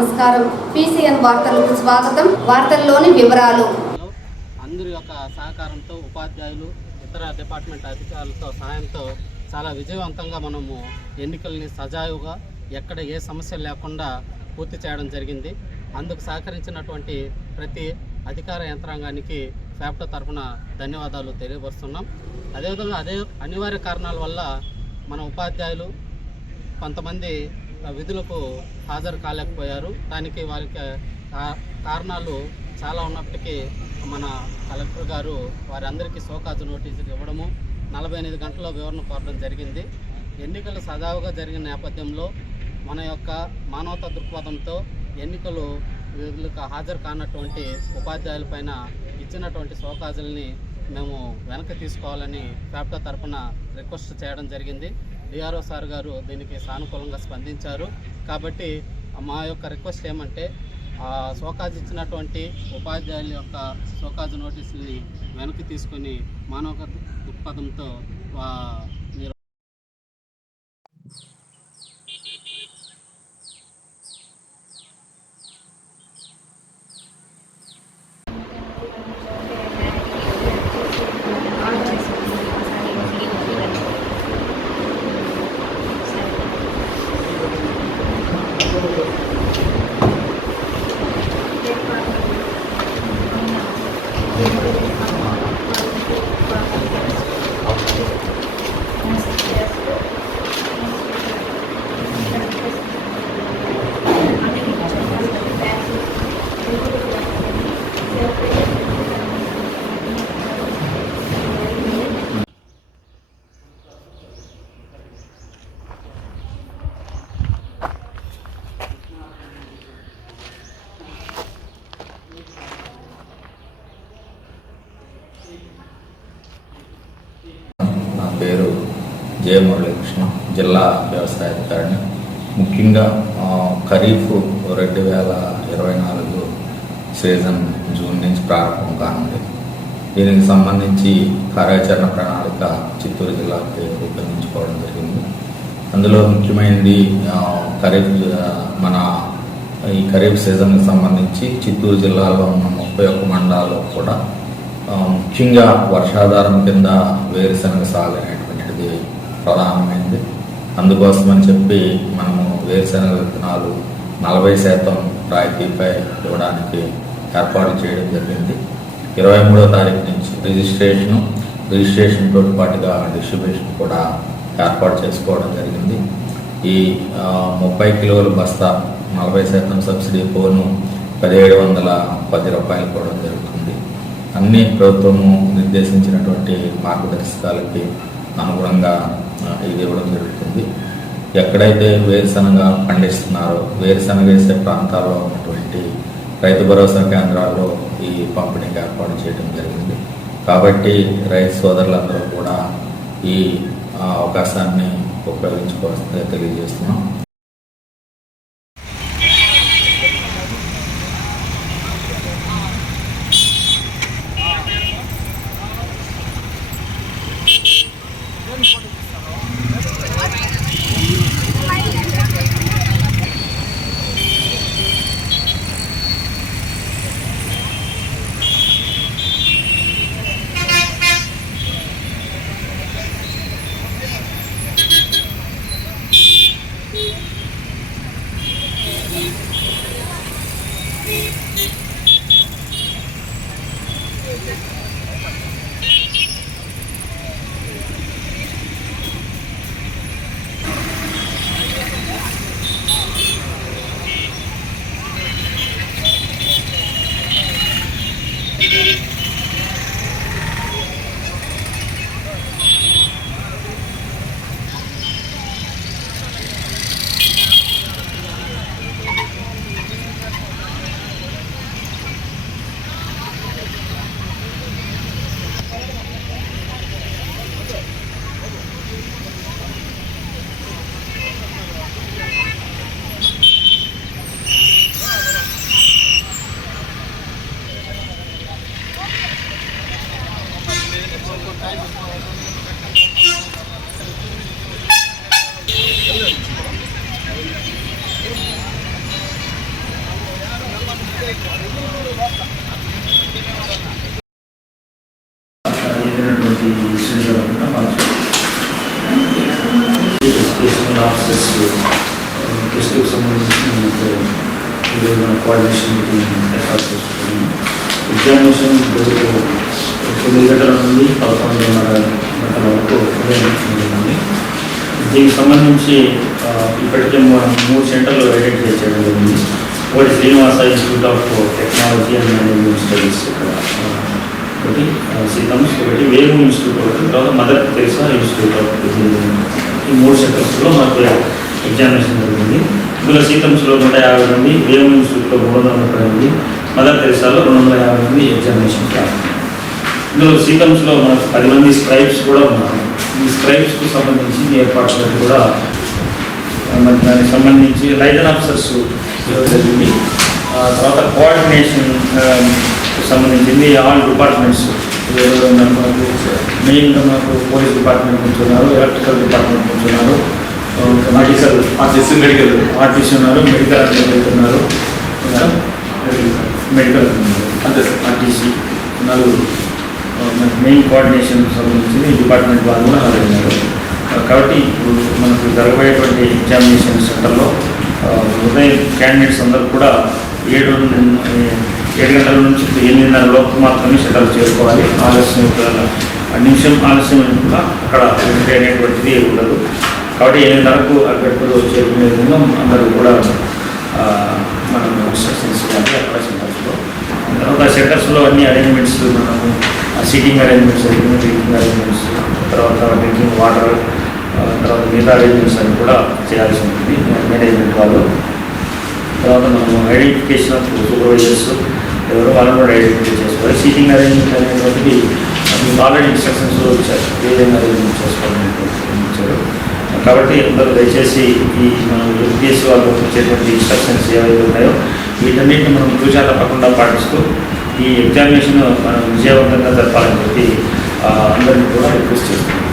నమస్కారం. PCN వార్తలకు స్వాగతం. వార్తల్లోని వివరాలు. అందరి యొక్క సహకారంతో ఉపాధ్యాయులు ఇతర డిపార్ట్మెంట్ అధికారులతో సహాయంతో చాలా విజయవంతంగా మనము ఎన్నికల్ని సజావుగా ఎక్కడ ఏ సమస్య లేకుండా పూర్తి చేయడం జరిగింది. అందుకు సహకరించినటువంటి ప్రతి అధికార యంత్రాంగానికి ఫ్యాప్టో తరఫున ధన్యవాదాలు తెలియపరుస్తున్నాం. అదేవిధంగా అనివార్య కారణాల వల్ల మన ఉపాధ్యాయులు కొంతమంది విధులకు హాజరు కాలేకపోయారు. దానికి వారికి కారణాలు చాలా ఉన్నప్పటికీ మన కలెక్టర్ గారు వారందరికీ షోకాజు నోటీసులు ఇవ్వడము, 48 గంటల్లో వివరణ కోరడం జరిగింది. ఎన్నికలు సజావుగా జరిగిన నేపథ్యంలో మన యొక్క మానవతా దృక్పథంతో ఎన్నికలు విధులకు హాజరు కానటువంటి ఉపాధ్యాయులపైన ఇచ్చినటువంటి షోకాజుల్ని మేము వెనక్కి తీసుకోవాలని ఫ్యాప్టో తరఫున రిక్వెస్ట్ చేయడం జరిగింది. డిఆర్ఓ సార్ గారు దీనికి సానుకూలంగా స్పందించారు. కాబట్టి మా యొక్క రిక్వెస్ట్ ఏమంటే షోకాజ్ ఇచ్చినటువంటి ఉపాధ్యాయుల యొక్క షోకాజ్ నోటీసుల్ని వెనక్కి తీసుకొని మానవ దృక్పథంతో పేరు జే మురళీకృష్ణ, జిల్లా వ్యవసాయ అధికారిని. ముఖ్యంగా ఖరీఫ్ 2024 సీజన్ జూన్ నుంచి ప్రారంభం కానుంది. దీనికి సంబంధించి కార్యాచరణ ప్రణాళిక చిత్తూరు జిల్లాకి రూపొందించుకోవడం జరిగింది. అందులో ముఖ్యమైనది ఈ ఖరీఫ్ సీజన్కి సంబంధించి చిత్తూరు జిల్లాలో ఉన్న 31 మండలాల్లో కూడా ముఖ్యంగా వర్షాధారం కింద వేరుశనగ సాగు అనేటువంటిది ప్రధానమైనది. అందుకోసమని చెప్పి మనము వేరుశనగ విత్తనాలు 40% రాయితీపై ఇవ్వడానికి ఏర్పాటు చేయడం జరిగింది. 23వ తారీఖు నుంచి రిజిస్ట్రేషన్తో పాటుగా డిస్ట్రిబ్యూషన్ కూడా ఏర్పాటు చేసుకోవడం జరిగింది. ఈ 30 కిలోల బస్తా 40% సబ్సిడీ పోను 1710 రూపాయలు కూడా జరుగుతుంది. అన్ని ప్రభుత్వము నిర్దేశించినటువంటి మార్గదర్శకాలకి అనుగుణంగా ఇది ఇవ్వడం జరుగుతుంది. ఎక్కడైతే వేరుశనగ పండిస్తున్నారో వేరుశనగ వేసే ప్రాంతాల్లో ఉన్నటువంటి రైతు భరోసా కేంద్రాల్లో ఈ పంపిణీకి ఏర్పాటు చేయడం జరిగింది. కాబట్టి రైతు సోదరులందరూ కూడా ఈ అవకాశాన్ని ఉపయోగించుకోవాల్సిందిగా తెలియజేస్తున్నాం. ఆఫీసర్స్ టెస్ట్కి సంబంధించి ఈరోజు మన కోఆర్డినేషన్ మీటింగ్ ఏర్పాటు చేసుకున్నాము. ఎగ్జామినేషన్ 9 గంటల నుండి 11:30 గంటల వరకు ఉంది. దీనికి సంబంధించి ఇప్పటికే 3 సెంటర్లు ఐడెంటిఫై చేయడం జరిగింది. ఒకటి Srinivasa institute of technology and management studies ఇక్కడ ఒకటి, సీతమ్స్ ఒకటి, వేరు ఇన్స్టిట్యూట్ ఒకటి, తర్వాత మదర్ తెరిసా ఇన్స్టిట్యూట్ ఆఫ్ ఈ 3 సెంటర్స్లో మనకు ఎగ్జామినేషన్ జరిగింది. ఇందులో సీతమ్స్లో 150 మంది, వేరు ఇన్స్టిట్యూట్లో 330 మంది, మదర్ తెరిసాలో 250 మంది ఎగ్జామినేషన్ రాస్తారు. ఇందులో సీతమ్స్లో మనకు 10 మంది స్క్రైబ్స్ కూడా ఉన్నారు. ఈ స్క్రైబ్స్కు సంబంధించి ఏర్పాట్లు కూడా దానికి సంబంధించి లైజన్ ఆఫీసర్స్ జరిగింది. తర్వాత కోఆర్డినేషన్ సంబంధించింది ఆల్ డిపార్ట్మెంట్స్ మనకు మెయిన్గా మనకు పోలీస్ డిపార్ట్మెంట్ నుంచి ఉన్నారు, ఎలక్ట్రికల్ డిపార్ట్మెంట్ నుంచి ఉన్నారు, మెడికల్ ఆర్టీసీ ఉన్నారు, మెడికల్ వెళ్తున్నారు, మెడికల్ ఆర్టీసీ నలుగురు మెయిన్ కోఆర్డినేషన్ సంబంధించి డిపార్ట్మెంట్ వాళ్ళు కూడా హాజరైనారు. కాబట్టి ఇప్పుడు మనకు జరగబోయేటువంటి ఎగ్జామినేషన్ సెంటర్లో ఉదయం క్యాండిడేట్స్ అందరూ కూడా 7 గంటల నుంచి 8:30 లోపు మాత్రమే సెంటర్ చేరుకోవాలి. నిమిషం ఆలస్యం కూడా అక్కడ అనేటువంటిది ఉండదు. కాబట్టి 8:30కు అక్కడికి చేరుకునే విధంగా అందరూ కూడా మనం ఇన్స్ట్రక్షన్స్ ఇవ్వాలి అక్కడ సెంటర్స్లో. తర్వాత సెంటర్స్లో అన్ని అరేంజ్మెంట్స్ మనము సీటింగ్ అరేంజ్మెంట్స్, డ్రింకింగ్ అరేంజ్మెంట్స్, తర్వాత డ్రింకింగ్ వాటర్, తర్వాత మిగతా అరేంజ్మెంట్స్ అని కూడా చేయాల్సి ఉంటుంది మేనేజ్మెంట్ వాళ్ళు. తర్వాత మనము ఐడెంటిఫికేషన్ ఆఫ్ సూపర్వైజర్స్ ఎవరో వాళ్ళని కూడా ఐడెంటిఫై చేసుకోవాలి. సీటింగ్ అరేంజ్మెంట్ అనేటువంటిది మీకు ఆల్రెడీ ఇన్స్ట్రక్షన్స్ వచ్చారు, ఏదైనా అరేంజ్మెంట్ చేసుకోవాలని ఇచ్చారు. కాబట్టి అందరూ దయచేసి ఈ మనం యూపీఎస్సీ వాళ్ళు వచ్చేటువంటి ఇన్స్ట్రక్షన్స్ ఏవైతే ఉన్నాయో వీటన్నిటిని మనం తూచా తప్పకుండా పాటిస్తూ ఈ ఎగ్జామినేషన్ మనం విజయవంతంగా జరపాలని చెప్పి అందరినీ కూడా రిక్వెస్ట్ చేస్తున్నాం.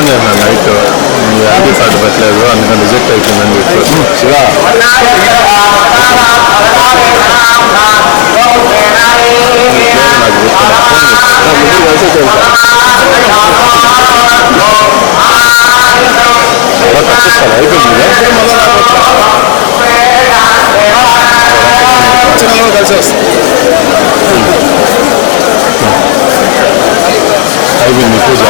ఫోన్ చేసిన నైట్ ఐడి కార్డు పెట్టలేదు అందుకని రిజెక్ట్ అయిపోయిందని చెప్పి శివా కలిసి వస్తుంది అయిపోయింది పూజ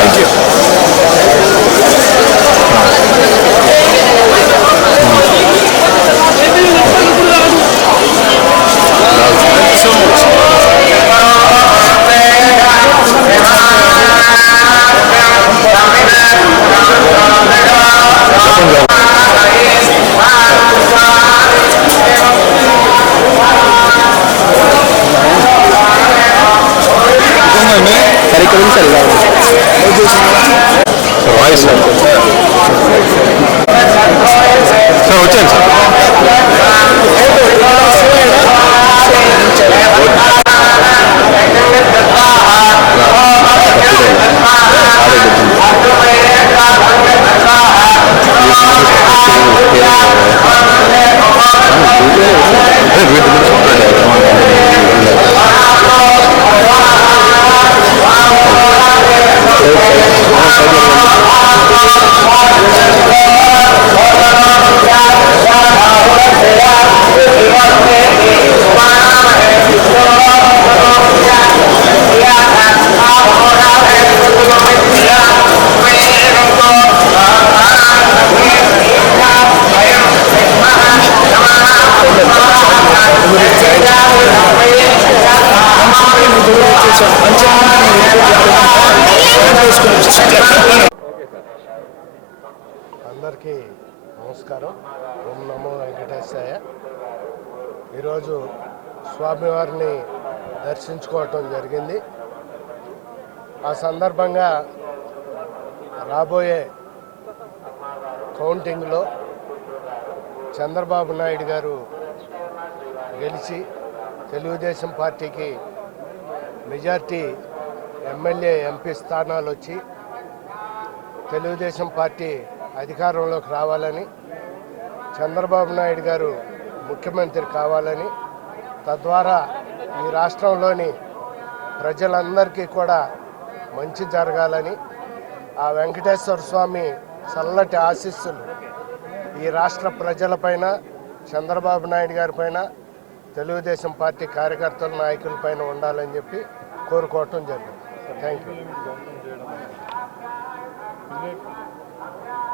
వాయిస్ సార్ వచ్చాను సార్ అందరికీ నమస్కారం. ఓం నమో వెంకటేశాయ. ఈరోజు స్వామివారిని దర్శించుకోవటం జరిగింది. ఆ సందర్భంగా రాబోయే కౌంటింగ్లో చంద్రబాబు నాయుడు గారు గెలిచి తెలుగుదేశం పార్టీకి మెజార్టీ ఎమ్మెల్యే ఎంపీ స్థానాలు వచ్చి తెలుగుదేశం పార్టీ అధికారంలోకి రావాలని, చంద్రబాబు నాయుడు గారు ముఖ్యమంత్రి కావాలని, తద్వారా ఈ రాష్ట్రంలోని ప్రజలందరికీ కూడా మంచి జరగాలని, ఆ వెంకటేశ్వర స్వామి చల్లటి ఆశీస్సులు ఈ రాష్ట్ర ప్రజలపైన, చంద్రబాబు నాయుడు గారి పైన, తెలుగుదేశం పార్టీ కార్యకర్తల నాయకులపైన ఉండాలని చెప్పి కోరుకోవటం జరిగింది. Thank you.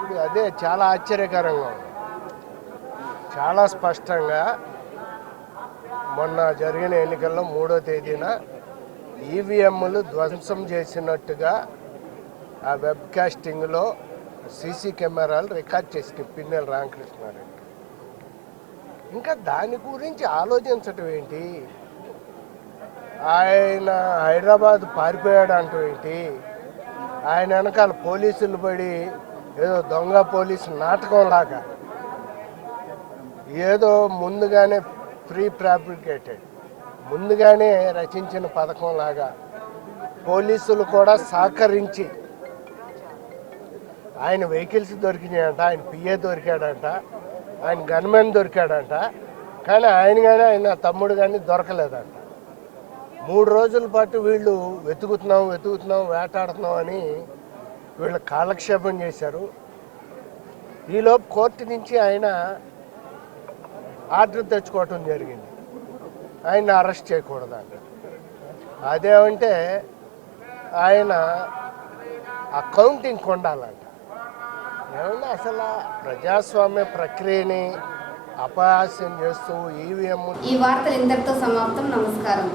ఇప్పుడు అదే చాలా ఆశ్చర్యకరంగా ఉంది. చాలా స్పష్టంగా మొన్న జరిగిన ఎన్నికల్లో 3వ తేదీన ఈవీఎంలు ధ్వంసం చేసినట్టుగా ఆ వెబ్ కాస్టింగ్లో సీసీ కెమెరాలు రికార్డ్ చేసిన పిన్నెల రామకృష్ణారెడ్డి. ఇంకా దాని గురించి ఆలోచించటం ఏంటి? ఆయన హైదరాబాద్ పారిపోయాడు అంటూ ఏంటి? ఆయన వెనకాల పోలీసులు పడి ఏదో దొంగ పోలీసు నాటకం లాగా, ఏదో ముందుగానే ప్రీ ఫ్యాబ్రికేటెడ్, ముందుగానే రచించిన పథకం లాగా పోలీసులు కూడా సహకరించి ఆయన వెహికల్స్ దొరికినాయంట, ఆయన పిఏ దొరికాడంట, ఆయన గన్మెన్ దొరికాడంట. కానీ ఆయన కానీ ఆయన తమ్ముడు కానీ దొరకలేదంట. 3 రోజుల పాటు వీళ్ళు వెతుకుతున్నాం వేటాడుతున్నాం అని వీళ్ళు కాలక్షేపం చేశారు. ఈలోపు కోర్టు నుంచి ఆయన ఆర్డర్ తెచ్చుకోవటం జరిగింది, ఆయన అరెస్ట్ చేయకూడదంట. అదేమంటే ఆయన అకౌంటింగ్ కొండాలంట. ఏమన్నా అసలు ప్రజాస్వామ్య ప్రక్రియని అపహాస్యం చేస్తూ ఈవీఎం. ఈ వార్తలు ఇంతటితో సమాప్తం. నమస్కారం.